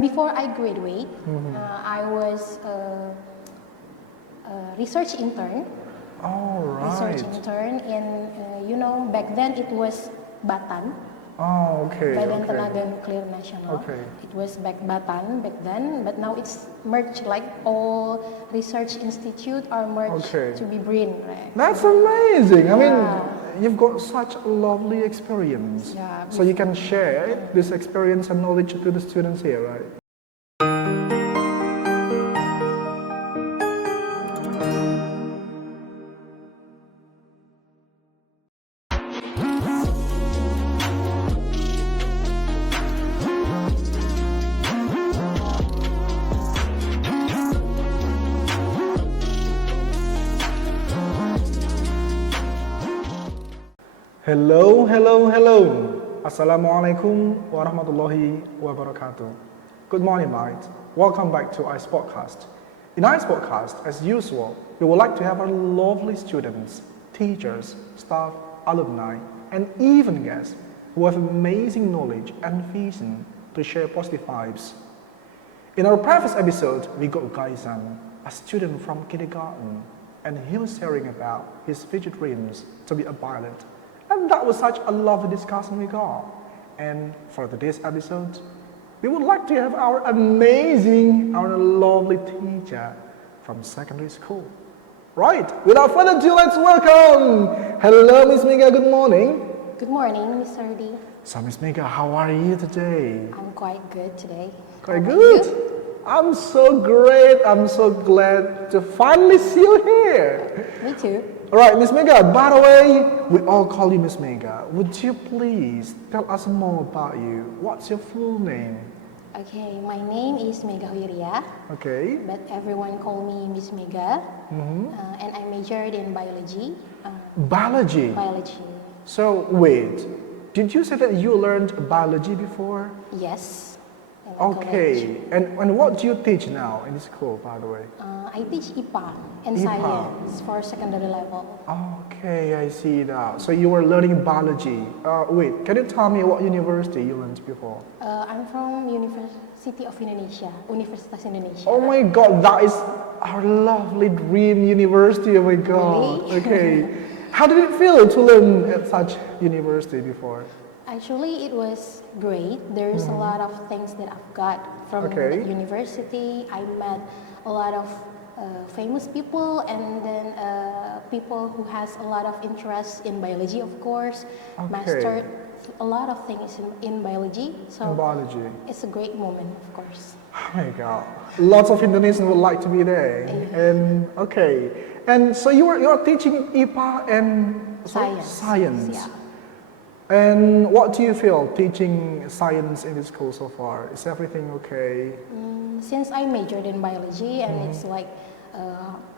Before I graduate, I was a research intern. Oh, Research right. intern in, back then it was Batan, Oh, okay. Badan Okay. Tenaga Nuklir Nasional. Okay. It was Batan back then, but now it's merged, like all research institute are merged Okay. to be BRIN, right? That's amazing. I mean, Yeah. you've got such a lovely experience. Yeah. So you can share this experience and knowledge to the students here, right? Hello, hello, hello. Assalamualaikum warahmatullahi wabarakatuh. Good morning, mate. Welcome back to ICE Podcast. In ICE Podcast, as usual, we would like to have our lovely students, teachers, staff, alumni, and even guests who have amazing knowledge and vision to share positive vibes. In our previous episode, we got Gaizan, a student from kindergarten, and he was sharing about his future dreams to be a pilot. And that was such a lovely discussion we got. And for today's episode, we would like to have our amazing, our lovely teacher from secondary school. Right, without further ado, let's welcome. Hello, Miss Mega, good morning. Good morning, Mr. D. So, Miss Mega, how are you today? I'm quite good today. Quite How about good. you? I'm so great. I'm so glad to finally see you here. Me too. All right, Miss Mega, by the way, we all call you Miss Mega. Would you please tell us more about you? What's your full name? Okay, my name is Mega Wiria, Okay. but everyone call me Miss Mega. And I majored in biology. Biology. Biology. So, wait. Did you say that you learned biology before? Yes. In the college. Okay. And what do you teach now in the school, by the way? I teach IPA and IPA. science for secondary level. Okay, I see that. So you were learning biology. Wait, can you tell me what university you learned before? I'm from University of Indonesia, Universitas Indonesia. Oh my God, that is our lovely dream university. Oh my God. Really? Okay. How did it feel to learn at such university before? Actually, it was great. There's a lot of things that I've got from Okay. the university. I met a lot of famous people, and then people who has a lot of interest in biology, of course. Okay. Mastered a lot of things in biology. So Biology. it's a great moment, of course. Oh my God. Lots of Indonesians would like to be there. And okay. And so you're teaching IPA and Science. science. Yeah. And what do you feel teaching science in the school so far? Is everything okay? Since I majored in biology, and it's like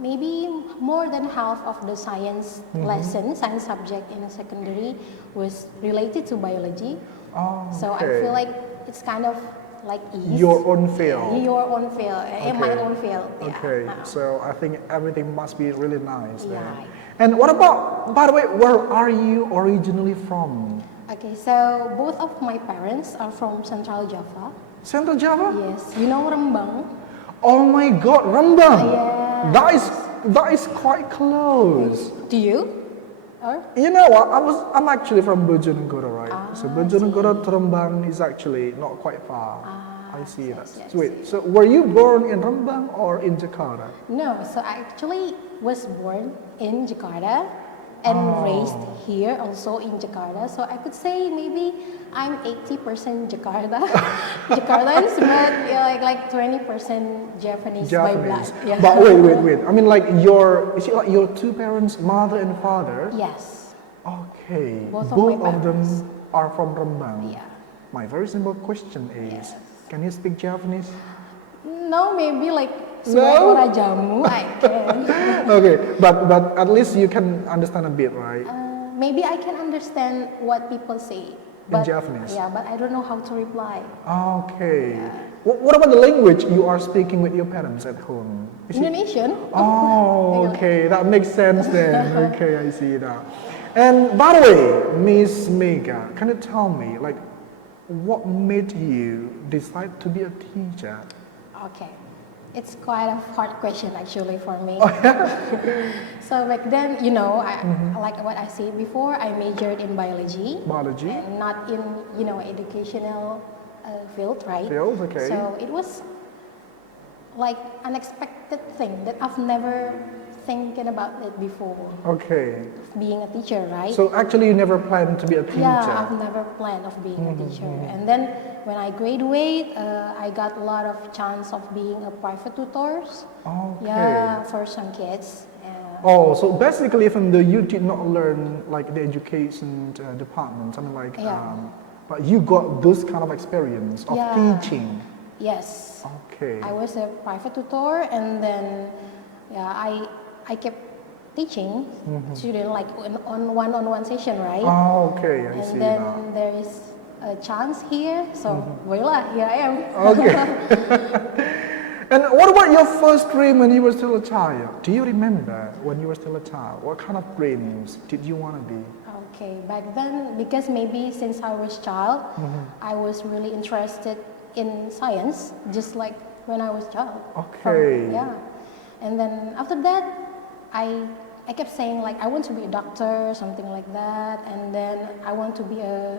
maybe more than half of the science lessons, science subject in a secondary was related to biology. Oh, So I okay. feel like it's kind of like ease. Your own field. Your own field, in my Okay. own field. Yeah. Okay, so I think everything must be really nice there. Yeah. And what about, by the way, where are you originally from? Okay, so both of my parents are from Central Java. Central Java? Yes, you know Rembang? Oh my God, Rembang! Yeah. That is quite close. Do you? Or? You know what? I'm actually from Bojonegoro, right? So I Bojonegoro to Rembang is actually not quite far. I see that. yes, So wait, so were you born in Rembang or in Jakarta? No, so I actually was born in Jakarta and raised here also in Jakarta. So I could say maybe I'm 80% Jakarta, Jakartans, but like 20% Japanese by blood. Japanese. Yeah. But wait. I mean, like is it like your two parents, mother and father? Yes. Okay. Both of my them parents. are from Rembang. Yeah. My very simple question is, Yes. can you speak Japanese? No, maybe like No? suara jamu I can. Okay, but at least you can understand a bit, right? Maybe I can understand what people say. But, Japanese? Yeah, but I don't know how to reply. Okay. What about the language you are speaking with your parents at home? Is it- Indonesian? Oh, okay, that makes sense then. Okay, I see that. And by the way, Miss Mega, can you tell me, like, what made you decide to be a teacher? Okay. It's quite a hard question actually for me. Oh, yeah? So back then, like what I said before, I majored in biology. Biology? And not in, educational field, right? Field, okay. So it was like unexpected thing that I've never thinking about it before, Okay. being a teacher, right? So actually you never planned to be a teacher? Yeah, I've never planned of being a teacher. And then when I graduate, I got a lot of chance of being a private tutors. Okay. Yeah, for some kids. Oh, so basically even though you did not learn like the education department, something like, Yeah. but you got this kind of experience of Yeah. teaching. Yes. Okay. I was a private tutor, and then I kept teaching students like on one-on-one session, right? Oh, okay, I And see then now. there is a chance here, so voila, here I am. Okay. And what about your first dream when you were still a child? Do you remember when you were still a child? What kind of dreams did you want to be? Okay, back then, because maybe since I was child, I was really interested in science, just like when I was child. Okay. Yeah, and then after that, I kept saying like I want to be a doctor, something like that, and then I want to be a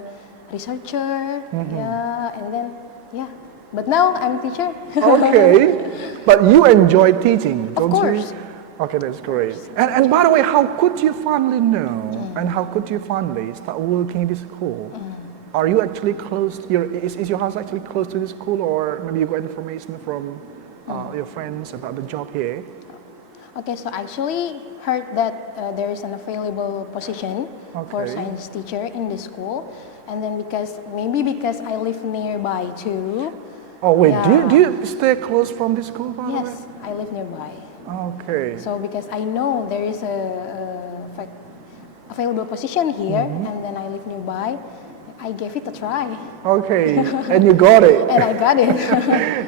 researcher. Yeah, and then yeah, but now I'm a teacher. Okay. But you enjoy teaching, Of don't course. you? Okay, that's great. And by the way, how could you finally know and how could you finally start working in this school? Are you actually close to is your house actually close to the school, or maybe you got information from your friends about the job here? Okay, so I actually heard that there is an available position for Okay. science teacher in the school, and then because I live nearby too. Oh wait, Yeah. do you stay close from the school, by the way? Yes, I live nearby. Okay. So because I know there is a available position here, and then I live nearby, I gave it a try, Okay, and you got it. and I got it.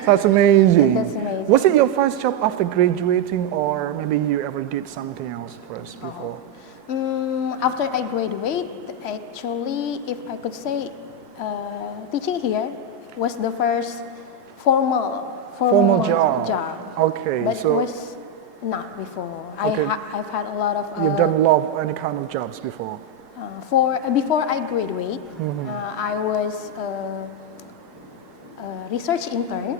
That's amazing. That's amazing. Was it your first job after graduating, or maybe you ever did something else first before? After I graduate, actually, if I could say, teaching here was the first formal job. Okay, But so it was not before. Okay. I've had a lot of you've done a lot of any kind of jobs before. before I graduate, I was a research intern.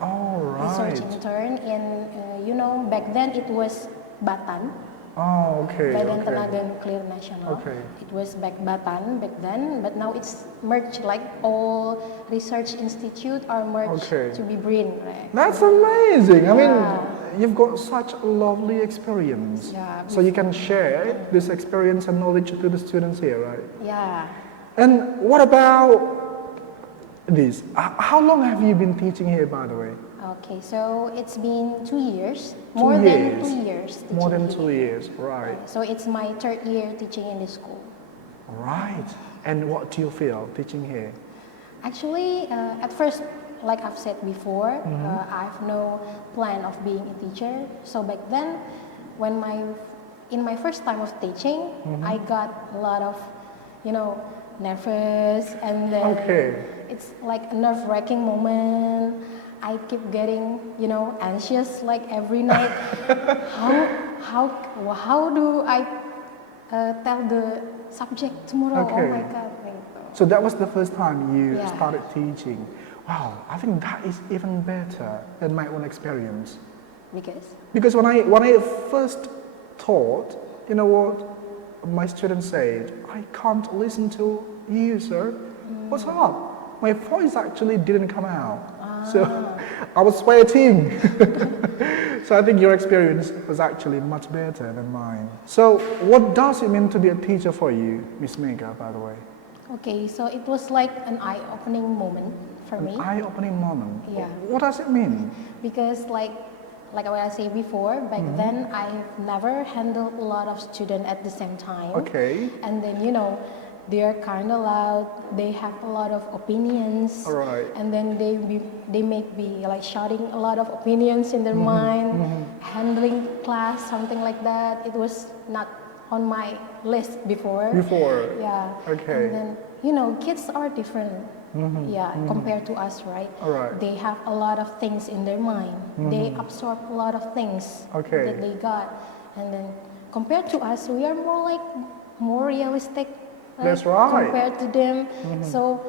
All right. Research intern in back then it was Batan. Oh, okay. Badan Okay. Tenaga Nuklir Nasional. Okay. It was Batan back then, but now it's merged, like all research institute are merged Okay. to be BRIN, right? That's amazing. I mean, Yeah. you've got such a lovely experience. Yeah. So you can share this experience and knowledge to the students here, right? Yeah. And what about this? How long have you been teaching here, by the way? Okay, so it's been 2 years, 2 more than years. 2 years. More teaching than 2 here. years, right? So it's my third year teaching in this school. Right. And what do you feel teaching here? Actually, at first, like I've said before, I have no plan of being a teacher. So back then, in my first time of teaching, I got a lot of, nervous, and then Okay. it's like a nerve-wracking moment. I keep getting, anxious like every night. How do I tell the subject tomorrow? Okay. Oh my God. Gitu. So that was the first time you Yeah. started teaching. Wow, I think that is even better than my own experience. Because when I first taught, you know what my students said, I can't listen to you, sir. What's up? My voice actually didn't come out. So I was sweating. So I think your experience was actually much better than mine. So what does it mean to be a teacher for you, Miss Mega, by the way? Okay, so it was like an eye-opening moment for me. An eye-opening moment. Yeah. What does it mean? Because like what I said before, back then I've never handled a lot of students at the same time. Okay. And then they are kind of loud. They have a lot of opinions. All right. And then they may be like shouting a lot of opinions in their mind, handling class, something like that. It was not on my list before. Before. Yeah. Okay. And then kids are different. Yeah, compared to us, right? All right. They have a lot of things in their mind. They absorb a lot of things Okay. that they got, and then compared to us, we are more realistic. That's right. Compared to them, so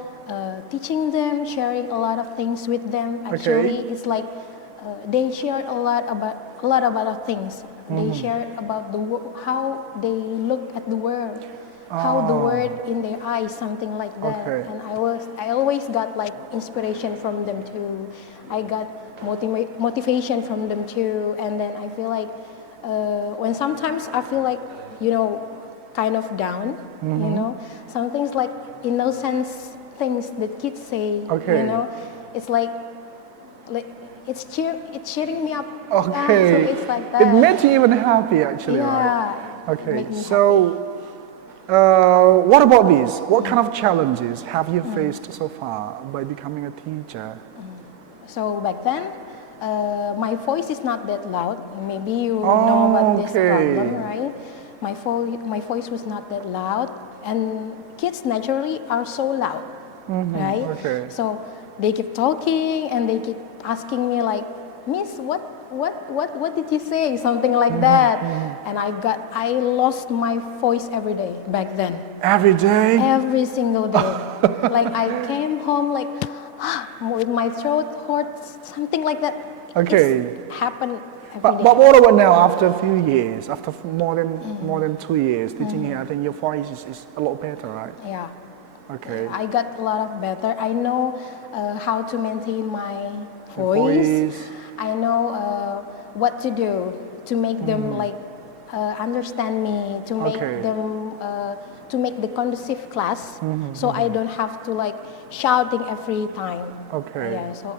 teaching them, sharing a lot of things with them. Actually, it's like they share a lot about things. They share about how they look at the world, how the world in their eyes, something like that. Okay. And I always got like inspiration from them too. I got motivation from them too. And then I feel like when sometimes I feel like, you know, kind of down, you know, some things like innocent things that kids say, Okay. you know, it's like it's cheering me up. Okay. So it's like that. It made you even happy, actually, right? Yeah. Okay. Make me So, what about this? What kind of challenges have you faced so far by becoming a teacher? So back then, my voice is not that loud. Maybe you know about this Okay. problem, right? My voice was not that loud, and kids naturally are so loud, right? Okay. So they keep talking and they keep asking me like, Miss, what did you say? Something like that. And I lost my voice every day back then. Every day? Every single day. Like I came home like with my throat hurts, something like that. Okay. It's happened every But day. what about now, after a few years, after more than 2 years teaching here, I think your voice is a lot better, right? Yeah. Okay. I got a lot of better. I know how to maintain my Your voice. I know what to do to make them like understand me, to make Okay. them to make the conducive class, so I don't have to like shouting every time. Okay. Yeah. So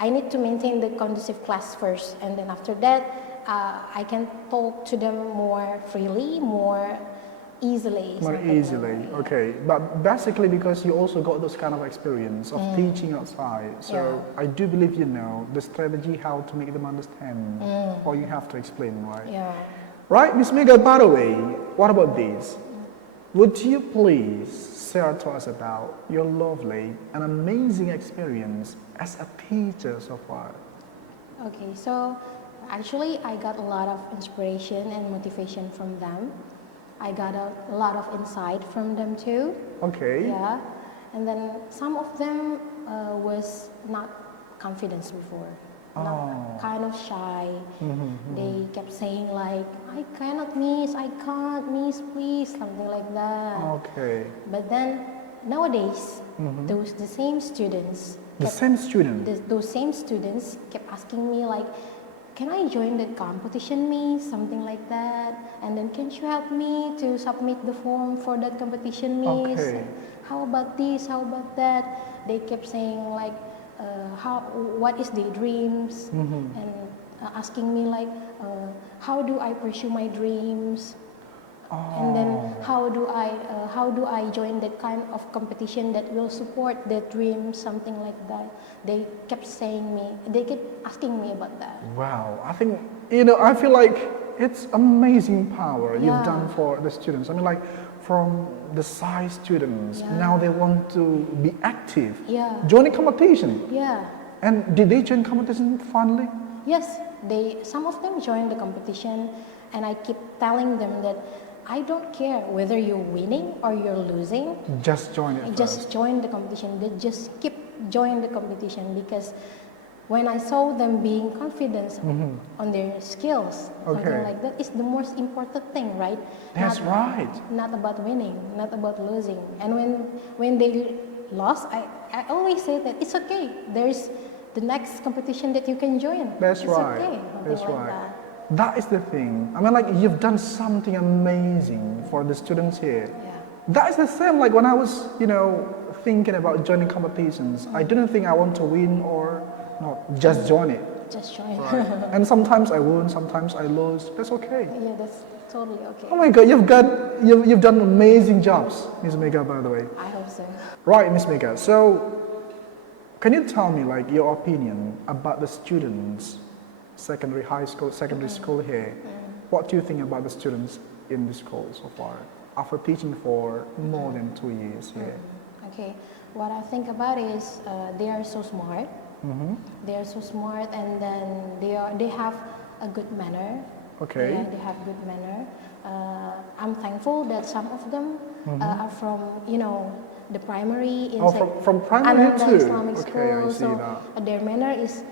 I need to maintain the conducive class first, and then after that I can talk to them more freely, more easily. More something like easily, that, yeah. okay. But basically because you also got those kind of experience of teaching outside, so Yeah. I do believe you know the strategy how to make them understand, or you have to explain, right? Yeah. Right, Miss Mega, by the way, what about this? Would you please share to us about your lovely and amazing experience as a teacher so far? Okay, so actually I got a lot of inspiration and motivation from them. I got a lot of insight from them too. Okay. Yeah, and then some of them was not confidence before, not kind of shy. They kept saying like, I cannot miss, I can't miss, please, something like that. Okay. But then nowadays, the same students, The same student? those same students kept asking me like, can I join the competition, Miss? Something like that. And then can you help me to submit the form for that competition, Miss? Okay. How about this? How about that? They kept saying like, what is their dreams? And asking me like, how do I pursue my dreams? And then how do I join that kind of competition that will support their dreams, something like that. They kept asking me about that. Wow, I think, I feel like it's amazing power you've Yeah. done for the students. I mean, like, from the shy students, Yeah. now they want to be active, Yeah. join a competition. Yeah. And did they join competition finally? Yes, some of them joined the competition, and I keep telling them that I don't care whether you're winning or you're losing. Just join it Just first. join the competition. They just keep join the competition, because when I saw them being confident on their skills, something Okay. like that is the most important thing, right? That's right. Not about winning, not about losing. And when they lost, I always say that it's okay. There's the next competition that you can join. That's it's right. Okay, something That's like right. that. That is the thing. I mean, like, you've done something amazing for the students here. Yeah. That is the same, like, when I was, thinking about joining competitions, I didn't think I want to win or not, just join it. Just join. Right. And sometimes I win, sometimes I lose. That's okay. Yeah, that's totally okay. Oh my God, you've done amazing jobs, Miss Mega, by the way. I hope so. Right, Miss Mega. So, can you tell me, like, your opinion about the students, secondary school here? What do you think about the students in the school so far, after teaching for more than 2 years here? Okay. what I think about is they are so smart. They are so smart, and then they have a good manner. Okay. Yeah, they have good manner. I'm thankful that some of them are from the primary in Oh, from primary Ananda too? Islamic Okay, I School. see So that. their manner is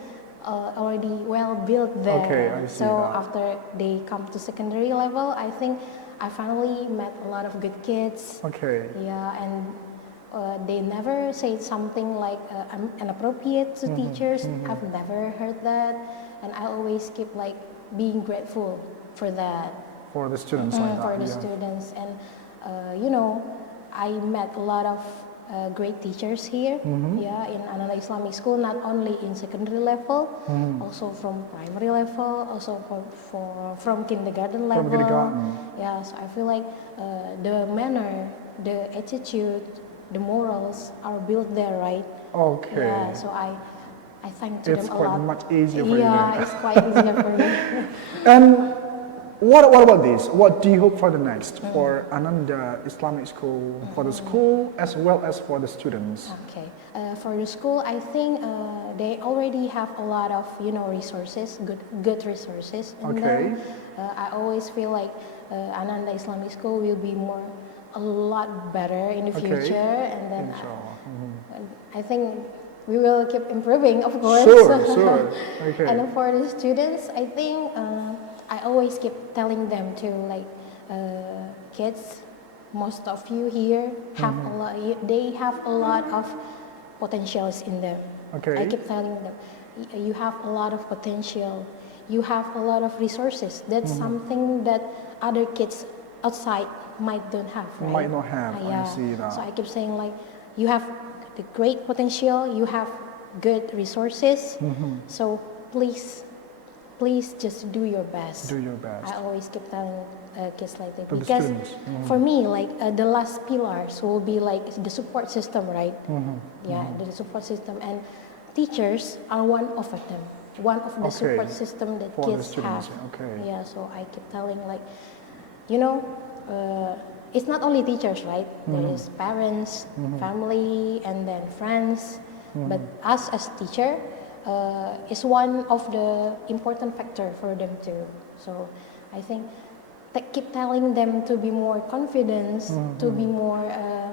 already well built there. Okay, I see so that. after they come to secondary level, I think I finally met a lot of good kids. Okay. Yeah, and they never say something like inappropriate to teachers. I've never heard that, and I always keep like being grateful for that. For the students like that. For the yeah. students, and I met a lot of great teachers here. Yeah, in Ananda Islamic School, not only in secondary level, also from primary level, also from kindergarten level. kindergarten. Yeah, so I feel like the manner, the attitude, the morals are built there, right? Okay. Yeah, so I thank to It's them a quite lot. much easier for you Yeah, then. it's quite easier for me. And what about this? What do you hope for the next for Ananda Islamic School, for the school as well as for the students? Okay, for the school, I think they already have a lot of resources, good resources in Okay. them. I always feel like Ananda Islamic School will be a lot better in the Okay. future, and then Inshallah. I think we will keep improving, of course. Sure. Okay. And for the students, I think I always keep telling them to like kids. Most of you here have a lot. They have a lot of potentials in them. Okay. I keep telling them, you have a lot of potential. You have a lot of resources. That's something that other kids outside might don't have. Right? Might not have, I Yeah. see that. So I keep saying like, you have the great potential. You have good resources. So please just do your best. Do your best. I always keep telling kids like that To the because students. for me, like the last pillars will be like the support system, right? Yeah, the support system, and teachers are one of them. One of the Okay. support system that For the kids students, have. okay. Yeah, so I keep telling like, it's not only teachers, right? There is parents, family, and then friends. But us as teacher is one of the important factor for them too. So I think keep telling them to be more confident, to be more.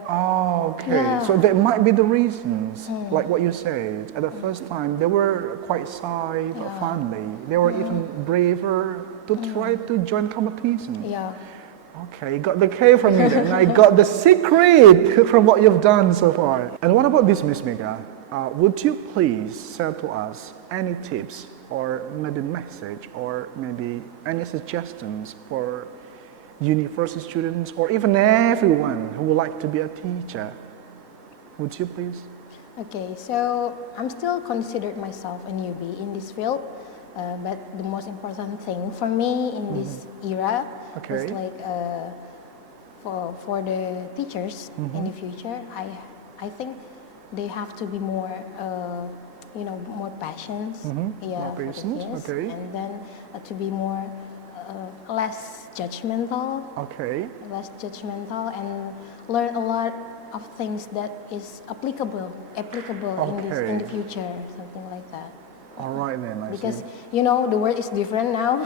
Oh, okay. Yeah. So that might be the reasons, like what you said. At the first time, they were quite shy, but finally, they were even braver to try to join competition. Yeah. Okay, got the K from you then. I got the secret from what you've done so far. And what about this, Miss Mega? Would you please share to us any tips or maybe message or maybe any suggestions for university students or even everyone who would like to be a teacher? Would you please? Okay, so I'm still considered myself a newbie in this field, but the most important thing for me in this era Okay. is like for the teachers in the future. I think they have to be more, more passionate. Yeah, More for the patient, kids, okay. and then to be more less judgmental. Okay. Less judgmental, and learn a lot of things that is applicable in the Okay. future, something like that. All right then, I Because see. the world is different now.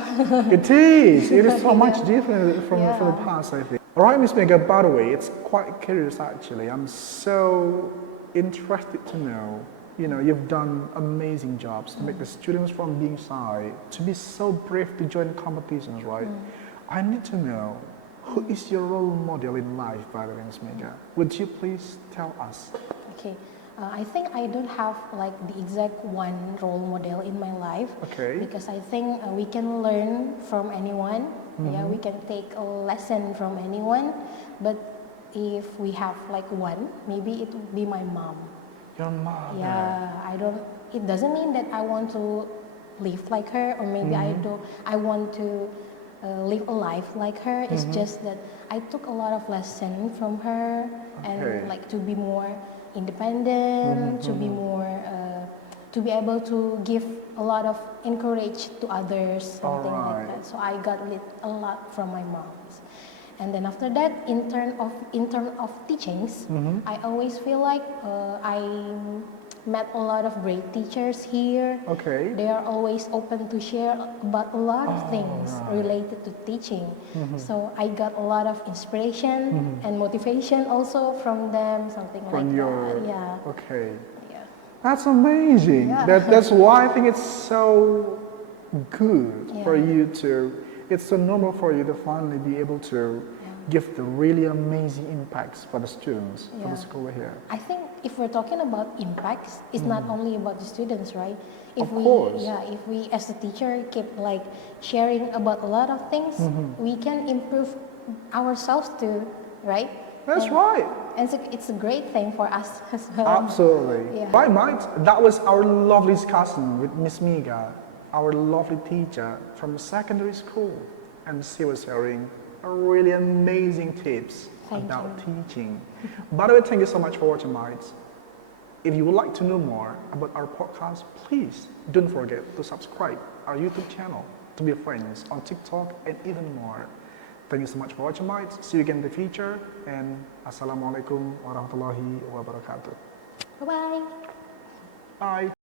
It is so much different from Yeah. the past, I think. All right, Miss Mega, by the way, it's quite curious actually. I'm so interested to know, you've done amazing jobs to make the students from being shy to be so brave to join competitions, right? I need to know, who is your role model in life, by the way, Miss Mega? Would you please tell us? Okay, I think I don't have like the exact one role model in my life. Okay. Because I think we can learn from anyone. Yeah, we can take a lesson from anyone. But if we have like one, maybe it would be my mom. Your mother. Yeah, it doesn't mean that I want to live like her, or maybe I want to live a life like her. It's just that I took a lot of lesson from her, Okay. and like to be more independent, to be more, to be able to give a lot of encourage to others, something like Alright. that. So I got a lot from my mom. And then after that, in term of teachings, I always feel like I met a lot of great teachers here. Okay. They are always open to share about a lot of things right. related to teaching. So I got a lot of inspiration and motivation also from them, something From like your that. Yeah. okay. Yeah. That's amazing. Yeah. That's why I think it's so good for Yeah. you to. It's so normal for you to finally be able to give the really amazing impacts for the students for the Yeah. school here. I think if we're talking about impacts, it's not only about the students, right? If Of course. if we as a teacher keep like sharing about a lot of things, we can improve ourselves too, right? That's And- right. And so it's a great thing for us as well. Absolutely. Yeah. Right, mate. That was our lovely discussion with Miss Miga, our lovely teacher from secondary school, and she was sharing really amazing tips Thank about you. teaching. By the way, thank you so much for watching, mates. If you would like to know more about our podcast, please don't forget to subscribe our YouTube channel, to be friends on TikTok, and even more. Thank you so much for watching, mates. See you again in the future, and Assalamualaikum warahmatullahi wabarakatuh. Bye bye. Bye.